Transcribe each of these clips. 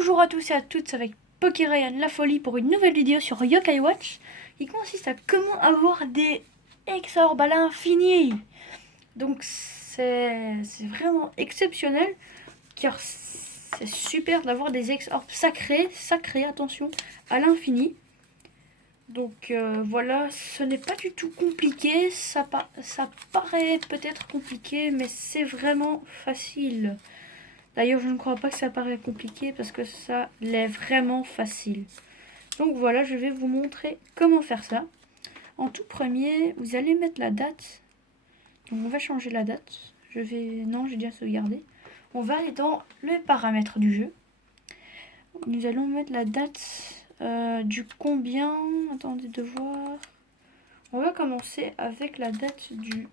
Bonjour à tous et à toutes, c'est avec Pokéryan La Folie pour une nouvelle vidéo sur Yokai Watch qui consiste à comment avoir des Exorbes à l'infini. Donc c'est vraiment exceptionnel car c'est super d'avoir des Exorbes sacrés, attention, à l'infini. Donc voilà, ce n'est pas du tout compliqué, ça paraît peut-être compliqué mais c'est vraiment facile. D'ailleurs, je ne crois pas que ça paraît compliqué parce que ça l'est vraiment facile. Donc voilà, je vais vous montrer comment faire ça. En tout premier, vous allez mettre la date. Donc on va changer la date. Non, j'ai déjà sauvegardé. On va aller dans les paramètres du jeu. Nous allons mettre la date du combien. Attendez de voir. On va commencer avec la date du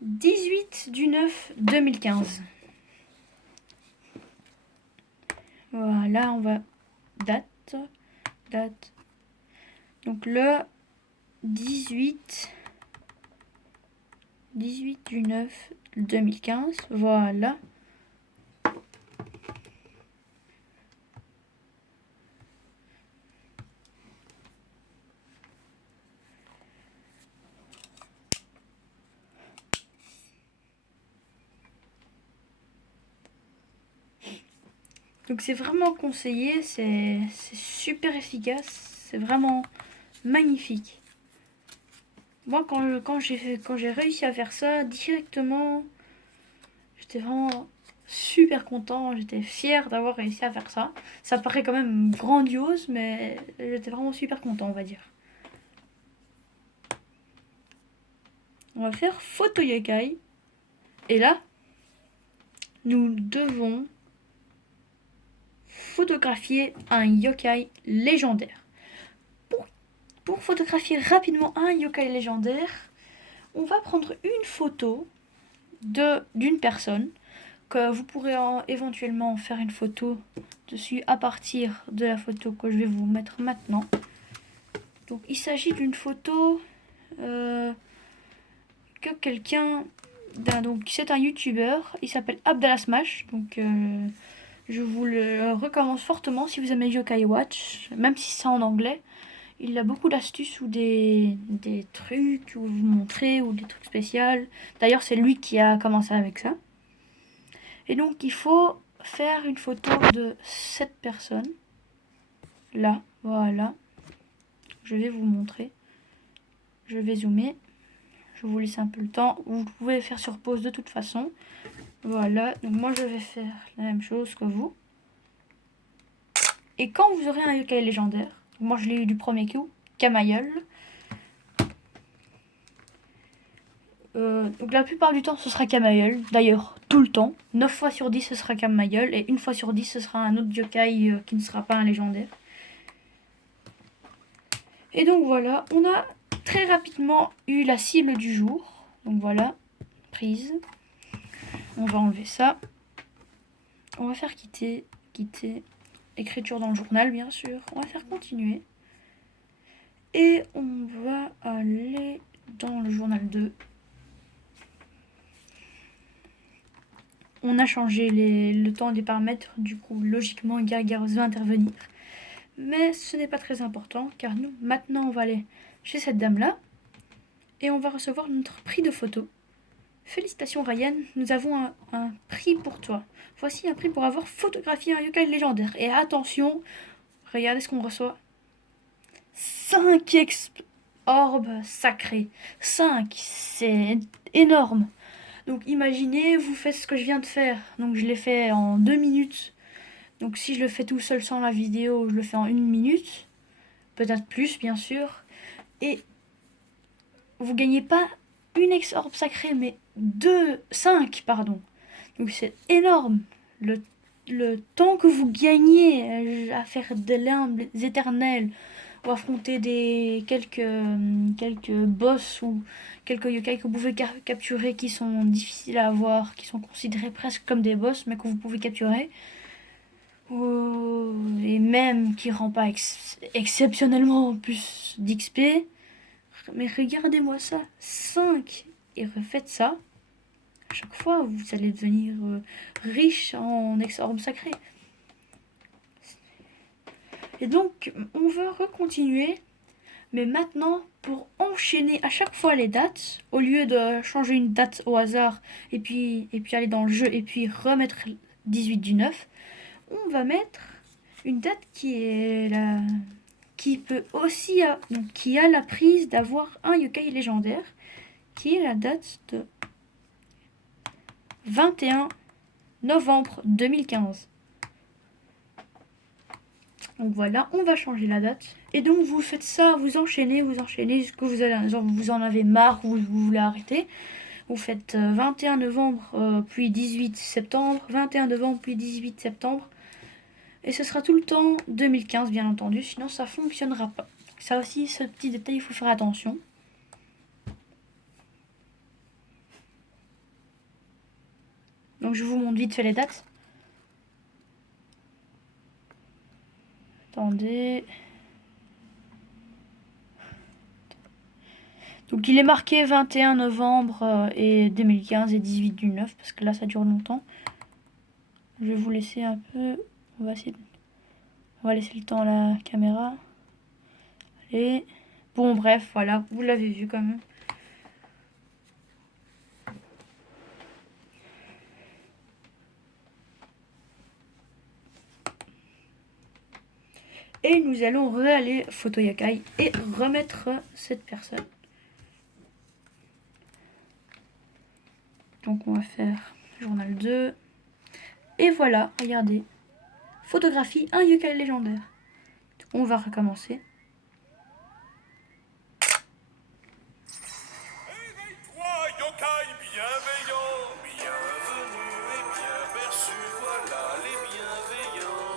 18 du 9 2015. Voilà, on va date. Donc le 18 du 9 2015. Voilà. Donc c'est vraiment conseillé, c'est super efficace, c'est vraiment magnifique. Moi quand j'ai réussi à faire ça directement, j'étais vraiment super content, j'étais fière d'avoir réussi à faire ça. Ça paraît quand même grandiose, mais j'étais vraiment super content, on va dire. On va faire photo yokai. Et là, nous devons photographier un yokai légendaire. Pour photographier rapidement un yokai légendaire, on va prendre une photo d'une personne, que vous pourrez éventuellement faire une photo dessus à partir de la photo que je vais vous mettre maintenant. Donc il s'agit d'une photo que quelqu'un, donc c'est un youtubeur, il s'appelle Abdallah Smash, donc je vous le recommande fortement si vous aimez Yokai Watch, même si c'est en anglais. Il a beaucoup d'astuces ou des trucs où vous montrer ou des trucs spéciaux. D'ailleurs, c'est lui qui a commencé avec ça. Et donc, il faut faire une photo de cette personne. Là, voilà. Je vais vous montrer. Je vais zoomer. Je vous laisse un peu le temps. Vous pouvez faire sur pause de toute façon. Voilà. Donc, moi, je vais faire la même chose que vous. Et quand vous aurez un yokai légendaire, moi je l'ai eu du premier coup, Camailleul. Donc la plupart du temps ce sera Camailleul, d'ailleurs tout le temps. 9 fois sur 10 ce sera Camailleul et une fois sur 10 ce sera un autre yokai qui ne sera pas un légendaire. Et donc voilà, on a très rapidement eu la cible du jour. Donc voilà, prise. On va enlever ça. On va faire quitter. Écriture dans le journal bien sûr. On va faire continuer. Et on va aller dans le journal 2. On a changé le temps des paramètres, du coup logiquement Gargaros va intervenir. Mais ce n'est pas très important car nous maintenant on va aller chez cette dame là et on va recevoir notre prix de photo. Félicitations Ryan, nous avons un prix pour toi. Voici un prix pour avoir photographié un yokai légendaire. Et attention, regardez ce qu'on reçoit. 5 orbes sacrés. 5, c'est énorme. Donc imaginez, vous faites ce que je viens de faire. Donc je l'ai fait en 2 minutes. Donc si je le fais tout seul sans la vidéo, je le fais en 1 minute. Peut-être plus, bien sûr. Et vous gagnez pas une ex-orbe sacrée, mais 5, pardon. Donc c'est énorme. Le temps que vous gagnez à faire de limbes éternelles ou affronter quelques boss ou quelques yokai que vous pouvez capturer qui sont difficiles à avoir, qui sont considérés presque comme des boss mais que vous pouvez capturer. Et même qui rend pas exceptionnellement plus d'XP. Mais regardez-moi ça, 5 et refaites ça. À chaque fois, vous allez devenir riche en ex-orbe sacré. Et donc, on va recontinuer. Mais maintenant, pour enchaîner à chaque fois les dates, au lieu de changer une date au hasard et puis aller dans le jeu et puis remettre 18 du 9, on va mettre une date qui peut aussi donc qui a la prise d'avoir un yokai légendaire, qui est la date de 21 novembre 2015. Donc voilà, on va changer la date. Et donc vous faites ça, vous enchaînez jusqu'à vous en avez marre ou vous voulez arrêter. Vous faites 21 novembre puis 18 septembre, 21 novembre puis 18 septembre. Et ce sera tout le temps 2015 bien entendu, sinon ça fonctionnera pas. Ça aussi, ce petit détail, il faut faire attention. Donc je vous montre vite fait les dates. Attendez. Donc il est marqué 21 novembre et 2015 et 18 du 9 parce que là ça dure longtemps. Je vais vous laisser un peu. On va laisser le temps à la caméra. Allez. Bon bref, voilà, vous l'avez vu quand même. Et nous allons aller photo yokai et remettre cette personne. Donc on va faire journal 2. Et voilà, regardez. Photographie, un yokai légendaire. On va recommencer. Éveille-toi, yokai bienveillant. Bienvenue et bien perçu, voilà les bienveillants.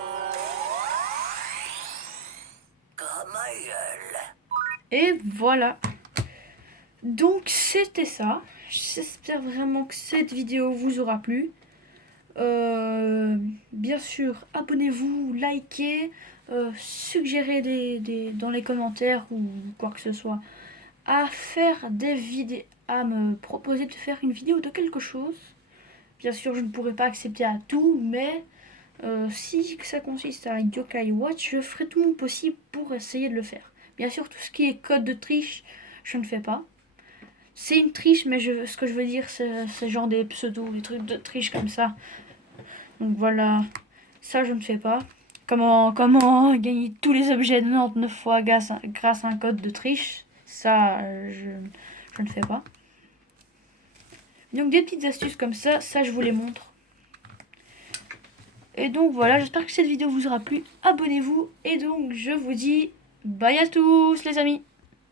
Comme Et voilà. Donc c'était ça. J'espère vraiment que cette vidéo vous aura plu. Bien sûr, abonnez-vous, likez, suggérez dans les commentaires ou quoi que ce soit à faire des vidéos, à me proposer de faire une vidéo de quelque chose. Bien sûr, je ne pourrai pas accepter à tout, mais si ça consiste à Yokai Watch, je ferai tout mon possible pour essayer de le faire. Bien sûr, tout ce qui est code de triche, je ne fais pas. C'est une triche, mais ce que je veux dire, c'est genre des pseudos, des trucs de triche comme ça. Donc voilà, ça je ne fais pas. Comment gagner tous les objets de 99 fois grâce à un code de triche, ça je ne fais pas. Donc des petites astuces comme ça je vous les montre. Et donc voilà, j'espère que cette vidéo vous aura plu. Abonnez-vous et donc je vous dis bye à tous les amis.